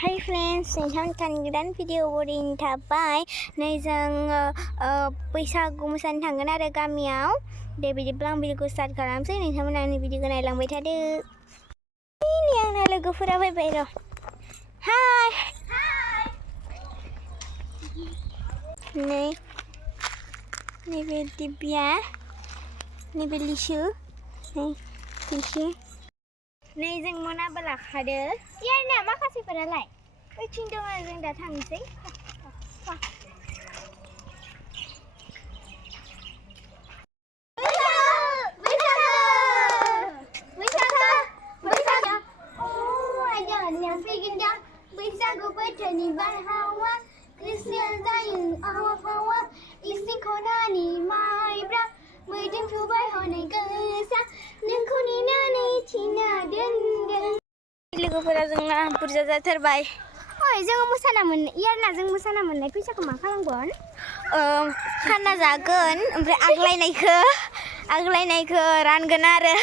Hi friends, नोंथांमोन गोदान video बरिनि थाबाय नै जों बैसागु मोसानो थांगोन आरो गामियाव दे बिदिब्ला आं भिडिअखौ स्टार्ट खालामसै नोंथांमोना आंनि भिडिअखौ नायलांबाय थादो नै आंना लोगोफोरा फैबाय र' हाय नैबे दिब्या नैबे लिसु नै जों मनाबो लाखादो यारना माखासेफोरालाय ओइथिं दङ जों दा थांसै बैसागु बोथोरनि बारहावा गोसोआ जायो आबहावा इसिं खनानि माइब्रा मैदेर बायहरनाय गोसा नोंखौ नेनानै थिना दोनदों लोगोफोरा जोंना बुरजा जाथारबाय ओइ जोङो मोसाना मोननाय यारना जों मोसाना मोननाय फैसाखौ मा खालामगोन खाना जागोन ओमफ्राय आग्लायनायखौ रानगोन आरो